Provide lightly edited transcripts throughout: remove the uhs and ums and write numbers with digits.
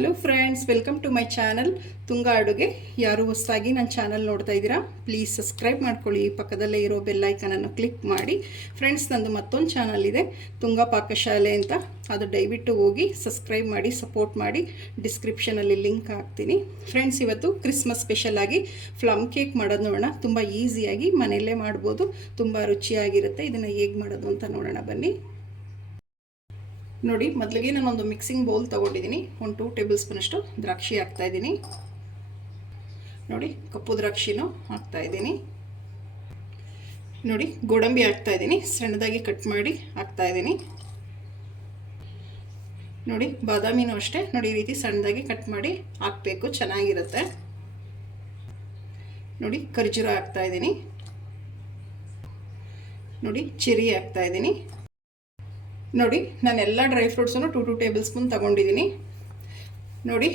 Hello friends, welcome to my channel Tunga ಅಡುಗೆ. ಯಾರು ಹೊಸದಾಗಿ ನನ್ನ ಚಾನಲ್ ನೋಡ್ತಾ ಇದ್ದೀರಾ, ಪ್ಲೀಸ್ ಸಬ್ಸ್ಕ್ರೈಬ್ ಮಾಡ್ಕೊಳ್ಳಿ. ಪಕ್ಕದಲ್ಲೇ ಇರೋ ಬೆಲ್ಲೈಕನನ್ನು ಕ್ಲಿಕ್ ಮಾಡಿ. ಫ್ರೆಂಡ್ಸ್, ನಂದು ಮತ್ತೊಂದು ಚಾನಲ್ ಇದೆ, ತುಂಗಾ ಪಾಕಶಾಲೆ ಅಂತ. ಅದು ದಯವಿಟ್ಟು ಹೋಗಿ ಸಬ್ಸ್ಕ್ರೈಬ್ ಮಾಡಿ, ಸಪೋರ್ಟ್ ಮಾಡಿ. ಡಿಸ್ಕ್ರಿಪ್ಷನಲ್ಲಿ ಲಿಂಕ್ ಹಾಕ್ತೀನಿ. ಫ್ರೆಂಡ್ಸ್, ಇವತ್ತು ಕ್ರಿಸ್ಮಸ್ ಸ್ಪೆಷಲ್ ಆಗಿ ಪ್ಲಮ್ ಕೇಕ್ ಮಾಡೋದು ನೋಡೋಣ. ತುಂಬ ಈಸಿಯಾಗಿ ಮನೆಯಲ್ಲೇ ಮಾಡ್ಬೋದು, ತುಂಬ ರುಚಿಯಾಗಿರುತ್ತೆ. ಇದನ್ನು ಹೇಗೆ ಮಾಡೋದು ಅಂತ ನೋಡೋಣ ಬನ್ನಿ. ನೋಡಿ, ಮೊದಲಿಗೆ ನಾನೊಂದು ಮಿಕ್ಸಿಂಗ್ ಬೌಲ್ ತೊಗೊಂಡಿದ್ದೀನಿ. ಒಂದು 2 ಟೇಬಲ್ ಸ್ಪೂನಷ್ಟು ದ್ರಾಕ್ಷಿ ಹಾಕ್ತಾಯಿದ್ದೀನಿ. ನೋಡಿ, ಕಪ್ಪು ದ್ರಾಕ್ಷಿನೂ ಹಾಕ್ತಾಯಿದ್ದೀನಿ. ನೋಡಿ, ಗೋಡಂಬಿ ಹಾಕ್ತಾಯಿದ್ದೀನಿ, ಸಣ್ಣದಾಗಿ ಕಟ್ ಮಾಡಿ ಹಾಕ್ತಾಯಿದ್ದೀನಿ. ನೋಡಿ, ಬಾದಾಮಿನೂ ಅಷ್ಟೇ, ನೋಡಿ ಈ ರೀತಿ ಸಣ್ಣದಾಗಿ ಕಟ್ ಮಾಡಿ ಹಾಕಬೇಕು, ಚೆನ್ನಾಗಿರುತ್ತೆ. ನೋಡಿ, ಖರ್ಜೂರ ಹಾಕ್ತಾಯಿದ್ದೀನಿ. ನೋಡಿ, ಚೆರಿ ಹಾಕ್ತಾಯಿದ್ದೀನಿ. ನೋಡಿ, ನಾನು ಎಲ್ಲ ಡ್ರೈ ಫ್ರೂಟ್ಸನ್ನು 2 ಟೇಬಲ್ ಸ್ಪೂನ್ ತೊಗೊಂಡಿದ್ದೀನಿ. ನೋಡಿ,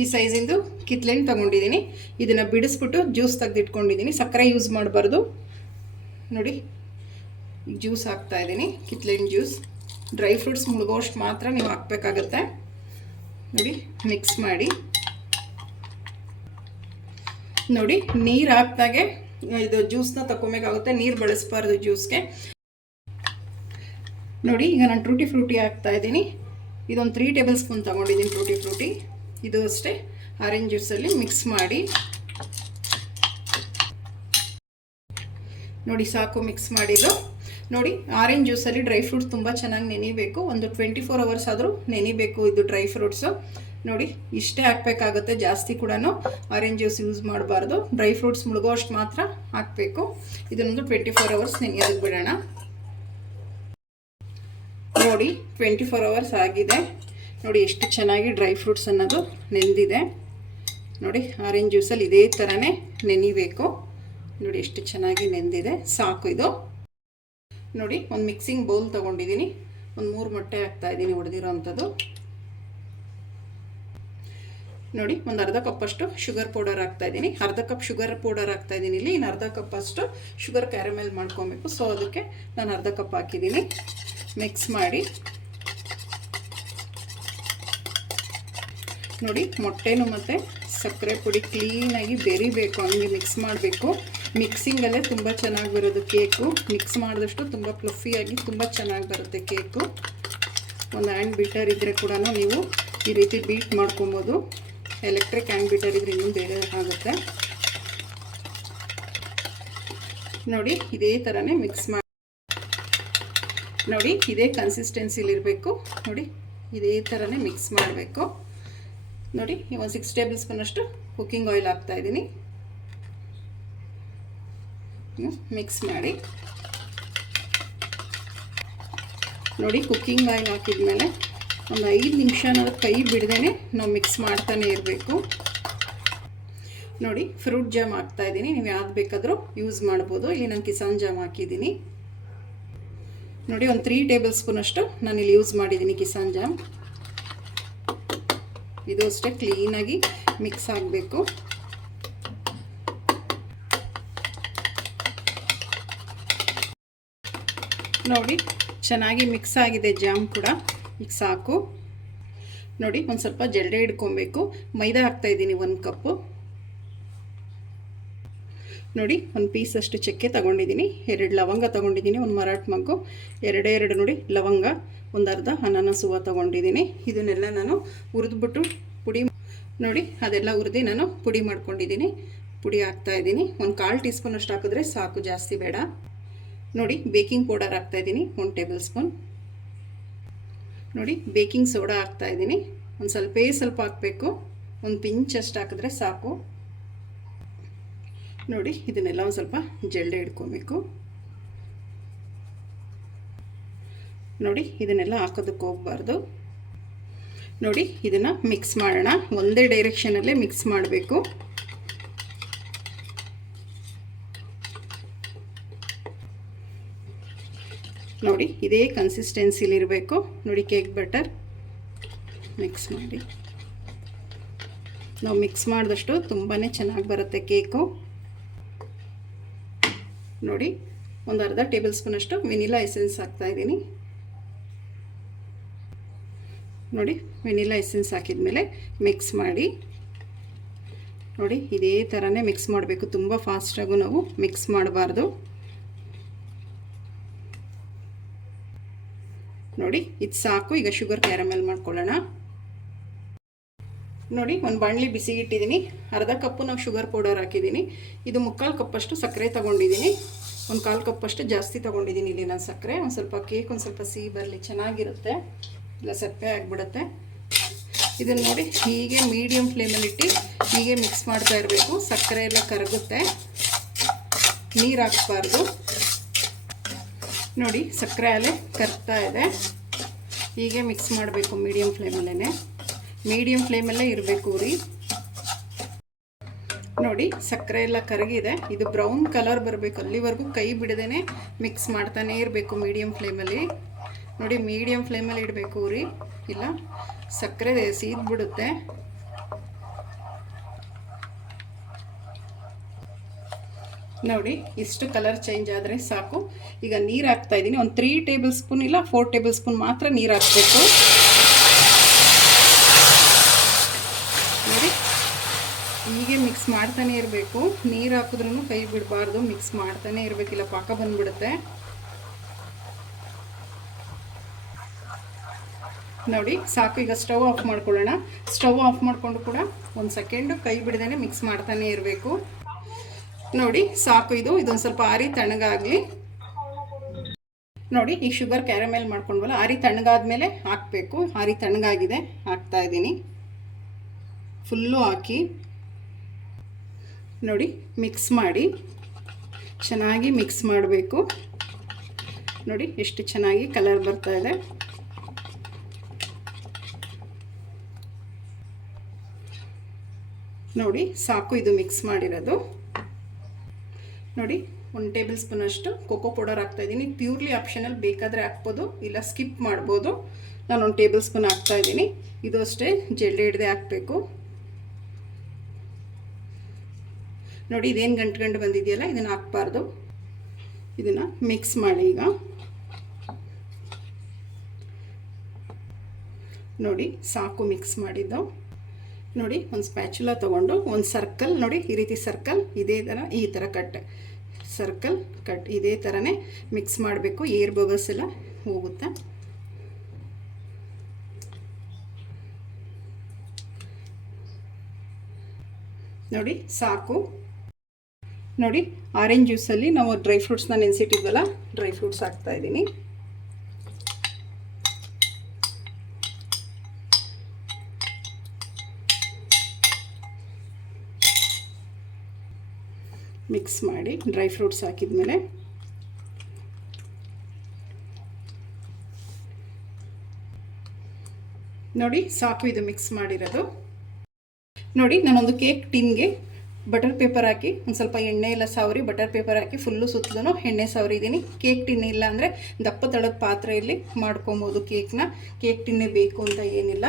ಈ ಸೈಜಿಂದು ಕಿತ್ಲೆಹಣ್ಣು ತೊಗೊಂಡಿದ್ದೀನಿ. ಇದನ್ನು ಬಿಡಿಸ್ಬಿಟ್ಟು ಜ್ಯೂಸ್ ತೆಗೆದಿಟ್ಕೊಂಡಿದ್ದೀನಿ. ಸಕ್ಕರೆ ಯೂಸ್ ಮಾಡಬಾರ್ದು. ನೋಡಿ, ಜ್ಯೂಸ್ ಹಾಕ್ತಾಯಿದ್ದೀನಿ, ಕಿತ್ಲೆಹಣ್ಣು ಜ್ಯೂಸ್. ಡ್ರೈ ಫ್ರೂಟ್ಸ್ ಮುಳುಗೋಷ್ಟು ಮಾತ್ರ ನೀವು ಹಾಕಬೇಕಾಗತ್ತೆ. ನೋಡಿ, ಮಿಕ್ಸ್ ಮಾಡಿ. ನೋಡಿ, ನೀರು ಹಾಕ್ದಾಗೆ ಇದು ಜ್ಯೂಸನ್ನ ತಗೊಬೇಕಾಗುತ್ತೆ, ನೀರು ಬಳಸಬಾರ್ದು ಜ್ಯೂಸ್ಗೆ. ನೋಡಿ, ಈಗ ನಾನು ಟೂಟಿ ಫ್ರೂಟಿ ಹಾಕ್ತಾಯಿದ್ದೀನಿ. ಇದೊಂದು 3 ಟೇಬಲ್ ಸ್ಪೂನ್ ತೊಗೊಂಡಿದ್ದೀನಿ ಟೂಟಿ ಫ್ರೂಟಿ. ಇದು ಅಷ್ಟೇ ಆರೆಂಜ್ ಜ್ಯೂಸಲ್ಲಿ ಮಿಕ್ಸ್ ಮಾಡಿ. ನೋಡಿ, ಸಾಕು ಮಿಕ್ಸ್ ಮಾಡಿದ್ದು. ನೋಡಿ, ಆರೆಂಜ್ ಜ್ಯೂಸಲ್ಲಿ ಡ್ರೈ ಫ್ರೂಟ್ಸ್ ತುಂಬ ಚೆನ್ನಾಗಿ ನೆನಿಬೇಕು. ಒಂದು 24 ಅವರ್ಸ್ ಆದರೂ ನೆನಿಬೇಕು ಇದು ಡ್ರೈ ಫ್ರೂಟ್ಸು. ನೋಡಿ, ಇಷ್ಟೇ ಹಾಕಬೇಕಾಗುತ್ತೆ, ಜಾಸ್ತಿ ಕೂಡ ಆರೆಂಜ್ ಜ್ಯೂಸ್ ಯೂಸ್ ಮಾಡಬಾರ್ದು. ಡ್ರೈ ಫ್ರೂಟ್ಸ್ ಮುಳುಗೋಷ್ಟು ಮಾತ್ರ ಹಾಕಬೇಕು. ಇದನ್ನೊಂದು 24 ಅವರ್ಸ್ ನೆನೆಯೋದಕ್ಕೆ ಬಿಡೋಣ. ನೋಡಿ, 24 ಅವರ್ಸ್ ಆಗಿದೆ. ನೋಡಿ, ಎಷ್ಟು ಚೆನ್ನಾಗಿ ಡ್ರೈ ಫ್ರೂಟ್ಸ್ ಅನ್ನೋದು ನೆಂದಿದೆ. ನೋಡಿ, ಆರೆಂಜ್ ಜ್ಯೂಸಲ್ಲಿ ಇದೇ ಥರನೇ ನೆನಿಬೇಕು. ನೋಡಿ, ಎಷ್ಟು ಚೆನ್ನಾಗಿ ನೆಂದಿದೆ, ಸಾಕು ಇದು. ನೋಡಿ, ಒಂದು ಮಿಕ್ಸಿಂಗ್ ಬೌಲ್ ತೊಗೊಂಡಿದ್ದೀನಿ. ಒಂದು 3 ಮೊಟ್ಟೆ ಹಾಕ್ತಾಯಿದ್ದೀನಿ, ಹೊಡೆದಿರೋ ಅಂಥದ್ದು. ನೋಡಿ, ಒಂದು ಅರ್ಧ ಕಪ್ಪಷ್ಟು ಶುಗರ್ ಪೌಡರ್ ಹಾಕ್ತಾಯಿದ್ದೀನಿ. ಅರ್ಧ ಕಪ್ ಶುಗರ್ ಪೌಡರ್ ಹಾಕ್ತಾಯಿದ್ದೀನಿ ಇಲ್ಲಿ. ಇನ್ನು ಅರ್ಧ ಕಪ್ಪಷ್ಟು ಶುಗರ್ ಕ್ಯಾರಮೆಲ್ ಮಾಡ್ಕೊಬೇಕು. ಸೊ ಅದಕ್ಕೆ ನಾನು ಅರ್ಧ ಕಪ್ ಹಾಕಿದ್ದೀನಿ. ಮಿಕ್ಸ್ ಮಾಡಿ. ನೋಡಿ, ಮೊಟ್ಟೆನೂ ಮತ್ತು ಸಕ್ಕರೆ ಪುಡಿ ಕ್ಲೀನಾಗಿ ಬೆರಿಬೇಕು, ಹಂಗೆ ಮಿಕ್ಸ್ ಮಾಡಬೇಕು. ಮಿಕ್ಸಿಂಗಲ್ಲೇ ತುಂಬ ಚೆನ್ನಾಗಿ ಬರೋದು ಕೇಕು. ಮಿಕ್ಸ್ ಮಾಡಿದಷ್ಟು ತುಂಬ ಫ್ಲಫಿಯಾಗಿ ತುಂಬ ಚೆನ್ನಾಗಿ ಬರುತ್ತೆ ಕೇಕು. ಒಂದು ಹ್ಯಾಂಡ್ ಬೀಟರ್ ಇದ್ದರೆ ಕೂಡ ನೀವು ಈ ರೀತಿ ಬೀಟ್ ಮಾಡ್ಕೊಬೋದು. ಎಲೆಕ್ಟ್ರಿಕ್ ಹ್ಯಾಂಡ್ ಬೀಟರ್ ಇದ್ರೆ ಇನ್ನೂ ಬೇರೆ ಆಗುತ್ತೆ. ನೋಡಿ, ಇದೇ ಥರನೇ ಮಿಕ್ಸ್ ಮಾಡಿ. ನೋಡಿ, ಇದೇ ಕನ್ಸಿಸ್ಟೆನ್ಸಿಲಿರಬೇಕು. ನೋಡಿ, ಇದೇ ಥರನೇ ಮಿಕ್ಸ್ ಮಾಡಬೇಕು. ನೋಡಿ, ಒಂದು 6 ಟೇಬಲ್ ಸ್ಪೂನಷ್ಟು ಕುಕ್ಕಿಂಗ್ ಆಯಿಲ್ ಹಾಕ್ತಾಯಿದ್ದೀನಿ. ಮಿಕ್ಸ್ ಮಾಡಿ. ನೋಡಿ, ಕುಕ್ಕಿಂಗ್ ಆಯಿಲ್ ಹಾಕಿದ್ಮೇಲೆ ಒಂದು 5 ನಿಮಿಷ ಕೈ ಬಿಡದೇ ನಾವು ಮಿಕ್ಸ್ ಮಾಡ್ತಾನೆ ಇರಬೇಕು. ನೋಡಿ, ಫ್ರೂಟ್ ಜಾಮ್ ಹಾಕ್ತಾಯಿದ್ದೀನಿ. ನೀವು ಯಾವ್ದು ಬೇಕಾದರೂ ಯೂಸ್ ಮಾಡ್ಬೋದು. ಇಲ್ಲಿ ನಾನು ಕಿಸಾನ್ ಜಾಮ್ ಹಾಕಿದ್ದೀನಿ. ನೋಡಿ, ಒಂದು 3 ಟೇಬಲ್ ಸ್ಪೂನಷ್ಟು ನಾನಿಲ್ಲಿ ಯೂಸ್ ಮಾಡಿದ್ದೀನಿ ಕಿಸಾನ್ ಜಾಮ್. ಇದು ಅಷ್ಟೇ ಕ್ಲೀನಾಗಿ ಮಿಕ್ಸ್ ಆಗಬೇಕು. ನೋಡಿ, ಚೆನ್ನಾಗಿ ಮಿಕ್ಸ್ ಆಗಿದೆ ಜಾಮ್ ಕೂಡ. ಈಗ ಸಾಕು. ನೋಡಿ, ಒಂದು ಸ್ವಲ್ಪ ಜಲ್ಡೆ ಹಿಡ್ಕೊಬೇಕು. ಮೈದಾ ಹಾಕ್ತಾಯಿದ್ದೀನಿ 1 ಕಪ್ಪು. ನೋಡಿ, ಒಂದು ಪೀಸಷ್ಟು ಚಕ್ಕೆ ತೊಗೊಂಡಿದ್ದೀನಿ. 2 ಲವಂಗ ತೊಗೊಂಡಿದ್ದೀನಿ. ಒಂದು ಮರಾಠ ಮಗ್ಗು, 2 ನೋಡಿ ಲವಂಗ, ಒಂದು ಅರ್ಧ ಅನಾನಸ್ ಹೂವು ತೊಗೊಂಡಿದ್ದೀನಿ. ಇದನ್ನೆಲ್ಲ ನಾನು ಹುರಿದ್ಬಿಟ್ಟು ಪುಡಿ. ನೋಡಿ, ಅದೆಲ್ಲ ಹುರಿದು ನಾನು ಪುಡಿ ಮಾಡ್ಕೊಂಡಿದ್ದೀನಿ. ಪುಡಿ ಹಾಕ್ತಾಯಿದ್ದೀನಿ. ಒಂದು 1/4 ಟೀ ಸ್ಪೂನ್ ಅಷ್ಟು ಹಾಕಿದ್ರೆ ಸಾಕು, ಜಾಸ್ತಿ ಬೇಡ. ನೋಡಿ, ಬೇಕಿಂಗ್ ಪೌಡರ್ ಹಾಕ್ತಾಯಿದ್ದೀನಿ 1 ಟೇಬಲ್ ಸ್ಪೂನ್. ನೋಡಿ, ಬೇಕಿಂಗ್ ಸೋಡಾ ಹಾಕ್ತಾಯಿದ್ದೀನಿ. ಒಂದು ಸ್ವಲ್ಪ ಹಾಕಬೇಕು, ಒಂದು ಪಿಂಚ್ ಅಷ್ಟು ಹಾಕಿದ್ರೆ ಸಾಕು. ನೋಡಿ, ಇದನ್ನೆಲ್ಲ ಒಂದು ಸ್ವಲ್ಪ ಜಲ್ಡೆ ಹಿಡ್ಕೊಬೇಕು. ನೋಡಿ, ಇದನ್ನೆಲ್ಲ ಹಾಕೋದಕ್ಕೆ ಹೋಗಬಾರ್ದು. ನೋಡಿ, ಇದನ್ನು ಮಿಕ್ಸ್ ಮಾಡೋಣ. ಒಂದೇ ಡೈರೆಕ್ಷನಲ್ಲೇ ಮಿಕ್ಸ್ ಮಾಡಬೇಕು. ನೋಡಿ, ಇದೇ ಕನ್ಸಿಸ್ಟೆನ್ಸಿಲಿರಬೇಕು. ನೋಡಿ, ಕೇಕ್ ಬಟರ್ ಮಿಕ್ಸ್ ಮಾಡಿ. ನಾವು ಮಿಕ್ಸ್ ಮಾಡಿದಷ್ಟು ತುಂಬಾ ಚೆನ್ನಾಗಿ ಬರುತ್ತೆ ಕೇಕು. ನೋಡಿ, ಒಂದು ಅರ್ಧ ಟೇಬಲ್ ಸ್ಪೂನಷ್ಟು ವೆನಿಲಾ ಎಸೆನ್ಸ್ ಹಾಕ್ತಾಯಿದ್ದೀನಿ. ನೋಡಿ ವೆನಿಲಾ ಎಸೆನ್ಸ್ ಹಾಕಿದ್ಮೇಲೆ ಮಿಕ್ಸ್ ಮಾಡಿ. ನೋಡಿ ಇದೇ ಥರನೇ ಮಿಕ್ಸ್ ಮಾಡಬೇಕು, ತುಂಬ ಫಾಸ್ಟಾಗೂ ನಾವು ಮಿಕ್ಸ್ ಮಾಡಬಾರ್ದು. ನೋಡಿ ಇದು ಸಾಕು. ಈಗ ಶುಗರ್ ಕ್ಯಾರಮೆಲ್ ಮಾಡ್ಕೊಳ್ಳೋಣ. ನೋಡಿ ಒಂದು ಬಾಣಲಿ ಬಿಸಿಗೆ ಇಟ್ಟಿದ್ದೀನಿ. ಅರ್ಧ ಕಪ್ಪು ನಾವು ಶುಗರ್ ಪೌಡರ್ ಹಾಕಿದ್ದೀನಿ. ಇದು 3/4 ಕಪ್ಪಷ್ಟು ಸಕ್ಕರೆ ತೊಗೊಂಡಿದ್ದೀನಿ. 1/4 ಕಪ್ಪಷ್ಟು ಜಾಸ್ತಿ ತೊಗೊಂಡಿದ್ದೀನಿ ಇಲ್ಲಿ ನಾನು ಸಕ್ಕರೆ. ಒಂದು ಸ್ವಲ್ಪ ಕೇಕ್ ಒಂದು ಸ್ವಲ್ಪ ಸಿಹಿ ಬರಲಿ, ಚೆನ್ನಾಗಿರುತ್ತೆ, ಇಲ್ಲ ಸಪ್ಪೆ ಆಗಿಬಿಡುತ್ತೆ. ಇದನ್ನು ನೋಡಿ ಹೀಗೆ ಮೀಡಿಯಮ್ ಫ್ಲೇಮಲ್ಲಿಟ್ಟು ಹೀಗೆ ಮಿಕ್ಸ್ ಮಾಡ್ತಾ ಇರಬೇಕು. ಸಕ್ಕರೆ ಎಲ್ಲ ಕರಗುತ್ತೆ, ನೀರು ಹಾಕಬಾರ್ದು. ನೋಡಿ ಸಕ್ಕರೆ ಅಲ್ಲೇ ಕರ್ತಾ ಇದೆ. ಹೀಗೆ ಮಿಕ್ಸ್ ಮಾಡಬೇಕು ಮೀಡಿಯಮ್ ಫ್ಲೇಮಲ್ಲೇ. ಮೀಡಿಯಮ್ ಫ್ಲೇಮಲ್ಲೇ ಇರಬೇಕು ಉರಿ. ನೋಡಿ ಸಕ್ಕರೆ ಎಲ್ಲ ಕರಗಿದೆ. ಇದು ಬ್ರೌನ್ ಕಲರ್ ಬರಬೇಕು, ಅಲ್ಲಿವರೆಗೂ ಕೈ ಬಿಡದೇ ಮಿಕ್ಸ್ ಮಾಡ್ತಾನೇ ಇರಬೇಕು ಮೀಡಿಯಮ್ ಫ್ಲೇಮಲ್ಲಿ. ನೋಡಿ ಮೀಡಿಯಮ್ ಫ್ಲೇಮಲ್ಲಿ ಇಡಬೇಕು ಉರಿ, ಇಲ್ಲ ಸಕ್ಕರೆ ಸೀದ್ಬಿಡುತ್ತೆ. ನೋಡಿ ಇಷ್ಟು ಕಲರ್ ಚೇಂಜ್ ಆದರೆ ಸಾಕು. ಈಗ ನೀರು ಹಾಕ್ತಾ ಇದ್ದೀನಿ. ಒಂದು 3 ಟೇಬಲ್ ಸ್ಪೂನ್ ಇಲ್ಲ 4 ಟೇಬಲ್ ಸ್ಪೂನ್ ಮಾತ್ರ ನೀರು ಹಾಕಬೇಕು. ನೋಡಿ ಹೀಗೆ ಮಿಕ್ಸ್ ಮಾಡ್ತಾನೆ ಇರಬೇಕು. ನೀರು ಹಾಕಿದ್ರೂ ಕೈ ಬಿಡಬಾರ್ದು, ಮಿಕ್ಸ್ ಮಾಡ್ತಾನೆ ಇರಬೇಕಿಲ್ಲ ಪಾಕ ಬಂದ್ಬಿಡುತ್ತೆ. ನೋಡಿ ಸಾಕು. ಈಗ ಸ್ಟವ್ ಆಫ್ ಮಾಡ್ಕೊಳ್ಳೋಣ. ಸ್ಟವ್ ಆಫ್ ಮಾಡಿಕೊಂಡು ಕೂಡ 1 ಸೆಕೆಂಡು ಕೈ ಬಿಡದೇ ಮಿಕ್ಸ್ ಮಾಡ್ತಾನೆ ಇರಬೇಕು. ನೋಡಿ ಸಾಕು. ಇದೊಂದು ಸ್ವಲ್ಪ ಆರಿ ತಣ್ಣಗಾಗಲಿ. ನೋಡಿ ಈ ಶುಗರ್ ಕ್ಯಾರಮೆಲ್ ಮಾಡ್ಕೊಂಡ್ವಲ್ಲ, ಆರಿ ತಣ್ಣಗಾದ್ಮೇಲೆ ಹಾಕಬೇಕು. ಆರಿ ತಣ್ಣಗಾಗಿದೆ, ಹಾಕ್ತಾ ಇದ್ದೀನಿ. ಫುಲ್ಲು ಹಾಕಿ ನೋಡಿ ಮಿಕ್ಸ್ ಮಾಡಿ, ಚೆನ್ನಾಗಿ ಮಿಕ್ಸ್ ಮಾಡಬೇಕು. ನೋಡಿ ಎಷ್ಟು ಚೆನ್ನಾಗಿ ಕಲರ್ ಬರ್ತಾ ಇದೆ. ನೋಡಿ ಸಾಕು. ಇದು ಮಿಕ್ಸ್ ಮಾಡಿರೋದು. ನೋಡಿ 1 ಟೇಬಲ್ ಸ್ಪೂನ್ ಅಷ್ಟು ಕೋಕೋ ಪೌಡರ್ ಹಾಕ್ತಾಯಿದ್ದೀನಿ. ಪ್ಯೂರ್ಲಿ ಆಪ್ಷನಲ್, ಬೇಕಾದರೆ ಹಾಕ್ಬೋದು, ಇಲ್ಲ ಸ್ಕಿಪ್ ಮಾಡ್ಬೋದು. ನಾನು 1 ಟೇಬಲ್ ಸ್ಪೂನ್ ಹಾಕ್ತಾಯಿದ್ದೀನಿ. ಇದು ಅಷ್ಟೇ ಜಲ್ದಿ ಹಿಡ್ದೆ ಹಾಕಬೇಕು. ನೋಡಿ ಇದೇನು ಗಂಟು ಬಂದಿದೆಯಲ್ಲ, ಇದನ್ನು ಹಾಕಬಾರ್ದು. ಇದನ್ನು ಮಿಕ್ಸ್ ಮಾಡಿ. ಈಗ ನೋಡಿ ಸಾಕು ಮಿಕ್ಸ್ ಮಾಡಿದ್ದು. ನೋಡಿ ಒಂದು ಸ್ಪ್ಯಾಚುಲಾ ತೊಗೊಂಡು ಒಂದು ಸರ್ಕಲ್, ನೋಡಿ ಈ ರೀತಿ ಸರ್ಕಲ್ ಇದೇ ಥರ, ಈ ಥರ ಸರ್ಕಲ್ ಕಟ್ ಇದೇ ಥರನೇ ಮಿಕ್ಸ್ ಮಾಡಬೇಕು. ಏರ್ ಬಬಲ್ಸ್ ಎಲ್ಲ ಹೋಗುತ್ತೆ. ನೋಡಿ ಸಾಕು. ನೋಡಿ ಆರೆಂಜ್ ಜ್ಯೂಸಲ್ಲಿ ನಾವು ಡ್ರೈ ಫ್ರೂಟ್ಸ್ನ ನೆನೆಸಿಟ್ಟಿದ್ವಲ್ಲ, ಡ್ರೈ ಫ್ರೂಟ್ಸ್ ಹಾಕ್ತಾಯಿದ್ದೀನಿ. ಮಿಕ್ಸ್ ಮಾಡಿ ಡ್ರೈ ಫ್ರೂಟ್ಸ್ ಹಾಕಿದ್ಮೇಲೆ ನೋಡಿ ಸಾಕು. ಇದು ಮಿಕ್ಸ್ ಮಾಡಿರೋದು. ನೋಡಿ ನಾನೊಂದು ಕೇಕ್ ಟಿನ್ಗೆ ಬಟರ್ ಪೇಪರ್ ಹಾಕಿ ಒಂದು ಸ್ವಲ್ಪ ಎಣ್ಣೆ ಎಲ್ಲ ಸವರಿ, ಬಟರ್ ಪೇಪರ್ ಹಾಕಿ ಫುಲ್ಲು ಸುತ್ತಲೂ ಎಣ್ಣೆ ಸವರಿದ್ದೀನಿ. ಕೇಕ್ ಟಿನ್ ಇಲ್ಲ ಅಂದರೆ ದಪ್ಪ ತಳದ ಪಾತ್ರೆಯಲ್ಲಿ ಮಾಡ್ಕೊಬೋದು ಕೇಕ್ನ. ಕೇಕ್ ಟಿನ್ನೇ ಬೇಕು ಅಂತ ಏನಿಲ್ಲ.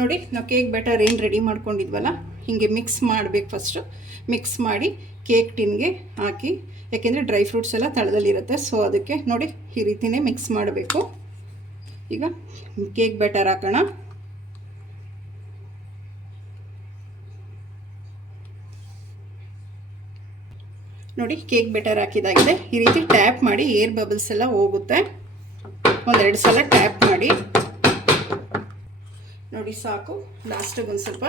ನೋಡಿ ನಾವು ಕೇಕ್ ಬ್ಯಾಟರ್ ಏನು ರೆಡಿ ಮಾಡ್ಕೊಂಡಿದ್ವಲ್ಲ, ಹೀಗೆ ಮಿಕ್ಸ್ ಮಾಡಬೇಕು. ಫಸ್ಟು ಮಿಕ್ಸ್ ಮಾಡಿ ಕೇಕ್ ಟಿನ್ಗೆ ಹಾಕಿ, ಯಾಕೆಂದರೆ ಡ್ರೈ ಫ್ರೂಟ್ಸ್ ಎಲ್ಲ ತಳದಲ್ಲಿರುತ್ತೆ. ಸೊ ಅದಕ್ಕೆ ನೋಡಿ ಈ ರೀತಿಯೇ ಮಿಕ್ಸ್ ಮಾಡಬೇಕು. ಈಗ ಕೇಕ್ ಬ್ಯಾಟರ್ ಹಾಕೋಣ. ನೋಡಿ ಕೇಕ್ ಬ್ಯಾಟರ್ ಹಾಕಿದಾಗಿದೆ. ಈ ರೀತಿ ಟ್ಯಾಪ್ ಮಾಡಿ ಏರ್ ಬಬಲ್ಸ್ ಎಲ್ಲ ಹೋಗುತ್ತೆ. 1-2 ಸಲ ಟ್ಯಾಪ್ ಮಾಡಿ. ನೋಡಿ ಸಾಕು. ಲಾಸ್ಟಿಗೆ ಒಂದು ಸ್ವಲ್ಪ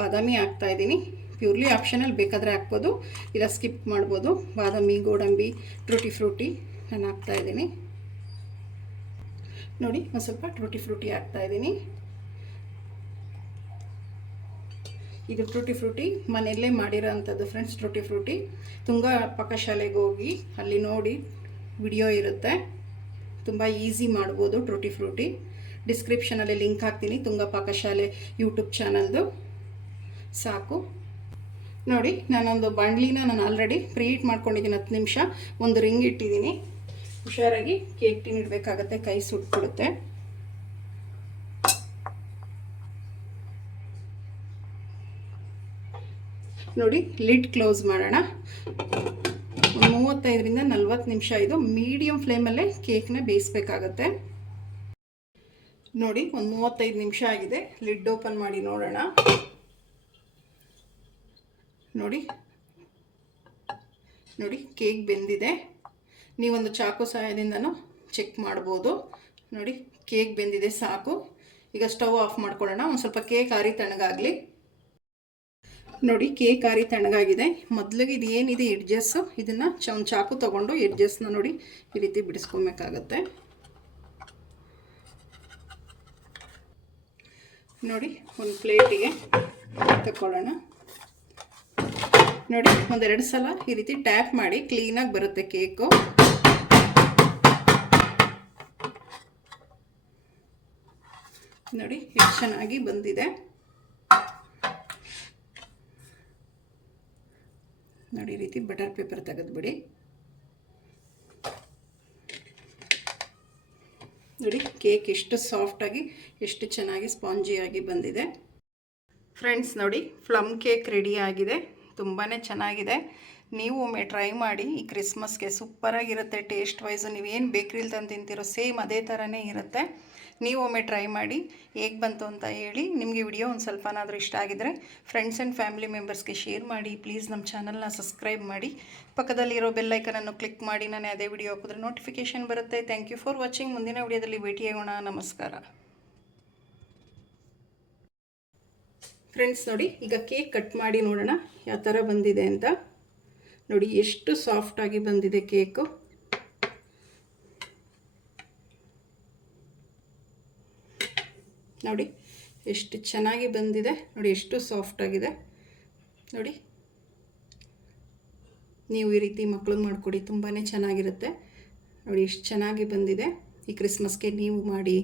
ಬಾದಾಮಿ ಹಾಕ್ತಾಯಿದ್ದೀನಿ. ಪ್ಯೂರ್ಲಿ ಆಪ್ಷನಲ್, ಬೇಕಾದರೆ ಹಾಕ್ಬೋದು, ಇಲ್ಲ ಸ್ಕಿಪ್ ಮಾಡ್ಬೋದು. ಬಾದಾಮಿ, ಗೋಡಂಬಿ, ಟ್ರೂಟಿ ಫ್ರೂಟಿ ನಾನು ಹಾಕ್ತಾಯಿದ್ದೀನಿ. ನೋಡಿ ಒಂದು ಸ್ವಲ್ಪ ಟ್ರೂಟಿ ಫ್ರೂಟಿ ಹಾಕ್ತಾಯಿದ್ದೀನಿ. ಇದು ಟ್ರೂಟಿ ಫ್ರೂಟಿ ಮನೆಯಲ್ಲೇ ಮಾಡಿರೋ ಅಂಥದ್ದು ಫ್ರೆಂಡ್ಸ್. ಟ್ರೂಟಿ ಫ್ರೂಟಿ ತುಂಗ ಪಾಕಶಾಲೆಗೆ ಹೋಗಿ ಅಲ್ಲಿ ನೋಡಿ ವಿಡಿಯೋ ಇರುತ್ತೆ, ತುಂಬ ಈಸಿ ಮಾಡ್ಬೋದು ಟ್ರೂಟಿ ಫ್ರೂಟಿ. ಡಿಸ್ಕ್ರಿಪ್ಷನಲ್ಲಿ ಲಿಂಕ್ ಹಾಕ್ತೀನಿ, ತುಂಗ ಪಾಕಶಾಲೆ ಯೂಟ್ಯೂಬ್ ಚಾನಲ್ದು. ಸಾಕು. ನೋಡಿ ನಾನೊಂದು ಬಾಣಲಿನ ನಾನು ಆಲ್ರೆಡಿ ಪ್ರೀಹೀಟ್ ಮಾಡ್ಕೊಂಡಿದ್ದೀನಿ. 10 ನಿಮಿಷ ಒಂದು ರಿಂಗ್ ಇಟ್ಟಿದ್ದೀನಿ. ಹುಷಾರಾಗಿ ಕೇಕ್ ಟಿನ್ ಇಡಬೇಕಾಗತ್ತೆ, ಕೈ ಸುಟ್ಬಿಡುತ್ತೆ. ನೋಡಿ ಲಿಡ್ ಕ್ಲೋಸ್ ಮಾಡೋಣ. ಒಂದು 35ರಿಂದ 40 ನಿಮಿಷ ಇದು ಮೀಡಿಯಮ್ ಫ್ಲೇಮಲ್ಲೇ ಕೇಕ್ನ ಬೇಯಿಸ್ಬೇಕಾಗತ್ತೆ. ನೋಡಿ ಒಂದು 35 ನಿಮಿಷ ಆಗಿದೆ. ಲಿಡ್ ಓಪನ್ ಮಾಡಿ ನೋಡೋಣ. ನೋಡಿ ನೋಡಿ ಕೇಕ್ ಬೆಂದಿದೆ. ನೀವೊಂದು ಚಾಕು ಸಹಾಯದಿಂದನೂ ಚೆಕ್ ಮಾಡ್ಬೋದು. ನೋಡಿ ಕೇಕ್ ಬೆಂದಿದೆ, ಸಾಕು. ಈಗ ಸ್ಟವ್ ಆಫ್ ಮಾಡ್ಕೊಳ್ಳೋಣ. ಒಂದು ಸ್ವಲ್ಪ ಕೇಕ್ ಆರಿ ತಣ್ಣಗಾಗಲಿ. ನೋಡಿ ಕೇಕ್ ಆರಿ ತಣ್ಣಗಾಗಿದೆ. ಮೊದಲಿಗೆ ಇದು ಏನಿದೆ ಎಡ್ಜಸ್ಸು, ಇದನ್ನು ಒಂದು ಚಾಕು ತೊಗೊಂಡು ಎಡ್ಜಸ್ನ ನೋಡಿ ಈ ರೀತಿ ಬಿಡಿಸ್ಕೊಬೇಕಾಗತ್ತೆ. ನೋಡಿ ಒಂದು ಪ್ಲೇಟಿಗೆ ತಗೊಳ್ಳೋಣ. ನೋಡಿ ಒಂದೆರಡು ಸಲ ಈ ರೀತಿ ಟ್ಯಾಪ್ ಮಾಡಿ ಕ್ಲೀನಾಗಿ ಬರುತ್ತೆ ಕೇಕು. ನೋಡಿ ಎಷ್ಟು ಚೆನ್ನಾಗಿ ಬಂದಿದೆ. ನೋಡಿ ಈ ರೀತಿ ಬಟರ್ ಪೇಪರ್ ತೆಗೆದುಬಿಡಿ. ನೋಡಿ ಕೇಕ್ ಎಷ್ಟು ಸಾಫ್ಟಾಗಿ, ಎಷ್ಟು ಚೆನ್ನಾಗಿ ಸ್ಪಾಂಜಿಯಾಗಿ ಬಂದಿದೆ. ಫ್ರೆಂಡ್ಸ್ ನೋಡಿ ಪ್ಲಮ್ ಕೇಕ್ ರೆಡಿ ಆಗಿದೆ. ತುಂಬಾ ಚೆನ್ನಾಗಿದೆ. ನೀವು ಒಮ್ಮೆ ಟ್ರೈ ಮಾಡಿ. ಈ ಕ್ರಿಸ್ಮಸ್ಗೆ ಸೂಪರಾಗಿರುತ್ತೆ. ಟೇಸ್ಟ್ ವೈಸು ನೀವೇನು ಬೇಕ್ರಿಲಿ ತಂದು ತಿಂತೀರೋ ಸೇಮ್ ಅದೇ ಥರನೇ ಇರುತ್ತೆ. ನೀವು ಒಮ್ಮೆ ಟ್ರೈ ಮಾಡಿ. ಹೇಗೆ ಬಂತು ಅಂತ ಹೇಳಿ. ನಿಮಗೆ ವಿಡಿಯೋ ಒಂದು ಸ್ವಲ್ಪನಾದರೂ ಇಷ್ಟ ಆಗಿದರೆ ಫ್ರೆಂಡ್ಸ್ ಆ್ಯಂಡ್ ಫ್ಯಾಮಿಲಿ ಮೆಂಬರ್ಸ್ಗೆ ಶೇರ್ ಮಾಡಿ. ಪ್ಲೀಸ್ ನಮ್ಮ ಚಾನಲ್ನ ಸಬ್ಸ್ಕ್ರೈಬ್ ಮಾಡಿ. ಪಕ್ಕದಲ್ಲಿರೋ ಬೆಲ್ಲೈಕನನ್ನು ಕ್ಲಿಕ್ ಮಾಡಿ. ನಾನು ಅದೇ ವಿಡಿಯೋ ಹಾಕಿದ್ರೆ ನೋಟಿಫಿಕೇಷನ್ ಬರುತ್ತೆ. Thank you for watching. ಮುಂದಿನ ವಿಡಿಯೋದಲ್ಲಿ ಭೇಟಿಯಾಗೋಣ. ನಮಸ್ಕಾರ. ಫ್ರೆಂಡ್ಸ್ ನೋಡಿ ಈಗ ಕೇಕ್ ಕಟ್ ಮಾಡಿ ನೋಡೋಣ ಯಾವ ಥರ ಬಂದಿದೆ ಅಂತ. ನೋಡಿ ಎಷ್ಟು ಸಾಫ್ಟಾಗಿ ಬಂದಿದೆ ಕೇಕು. ನೋಡಿ ಎಷ್ಟು ಚೆನ್ನಾಗಿ ಬಂದಿದೆ. ನೋಡಿ ಎಷ್ಟು ಸಾಫ್ಟಾಗಿದೆ. ನೋಡಿ ನೀವು ಈ ರೀತಿ ಮಕ್ಳಿಗೆ ಮಾಡಿಕೊಡಿ, ತುಂಬಾ ಚೆನ್ನಾಗಿರುತ್ತೆ. ನೋಡಿ ಎಷ್ಟು ಚೆನ್ನಾಗಿ ಬಂದಿದೆ. ಈ ಕ್ರಿಸ್ಮಸ್ಗೆ ನೀವು ಮಾಡಿ.